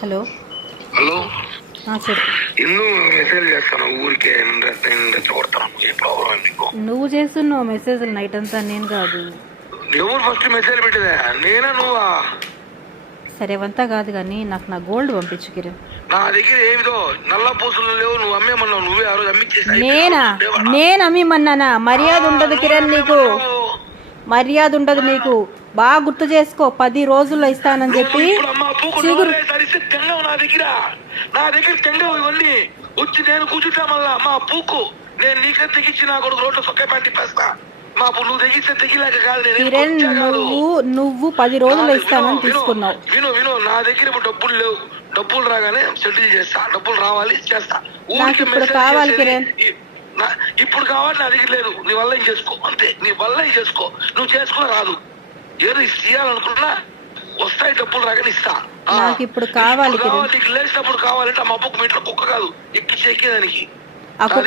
Hello hello చెప్పు. ఎందుకు message చేస్తాను ఊరికే రెచ్చగొడతాను ప్రాబ్లం నీకు? నువ్వు చేస్తున్నావు మెసేజ్లు నైట్ అంతా, నేను కాదు. ఎవరు ఫస్ట్ మెసేజ్ పెట్టేదా? నేనా నువ్వా? సరే అవంతా కాదు కానీ నాకు నా గోల్డ్ పంపించు కిరణ్. నా దగ్గర ఏమిదో నల్ల పూసలు లేవు, నువ్వు అమ్మేమన్నావు, నువ్వే ఆ రోజు అమ్మిచ్చేసి. నేను అమ్మిమన్నానా? మర్యాద ఉండదు కిరణ్ నీకు, మర్యాద ఉండదు నీకు. బాగా గుర్తు చేసుకో, 10 రోజుల్లో ఇస్తానని చెప్పి నా దగ్గర తెంగవు ఇవన్నీ వచ్చి నేను కూర్చుంటా. మళ్ళా మా పూకు నేను నీకే తెగించి నా కొడుకు రోడ్లో సొక్కే ప్యాంట్ తిప్పేస్తా. మా నువ్వు తెగిస్తే తెగిలేక కాదు. కిరణ్ నువ్వు 10 రోజుల్లో ఇస్తానని తీసుకున్నావు. విను నా దగ్గర ఇప్పుడు డబ్బులు లేవు. డబ్బులు రాగానే సెటిల్ చేస్తా. డబ్బులు రావాలి చేస్తా. నాకు ఇప్పుడు కావాలి కిరణ్. ఇప్పుడు కావాలి, నా దగ్గర లేదు. నీ వల్ల చేసుకో అంతే, నీ వల్ల చేసుకో. నువ్వు చేసుకున్నా రాదు. ఏదో ఇయ్యాలనుకున్నా వస్తాయి, డబ్బులు రాగానే ఇస్తా. నాకు ఇప్పుడు కావాలి. నీకు లేచినప్పుడు కావాలంటే మా అబ్బకు మీట్లో కుక్క కాదు ఎక్కి చెక్కేదానికి.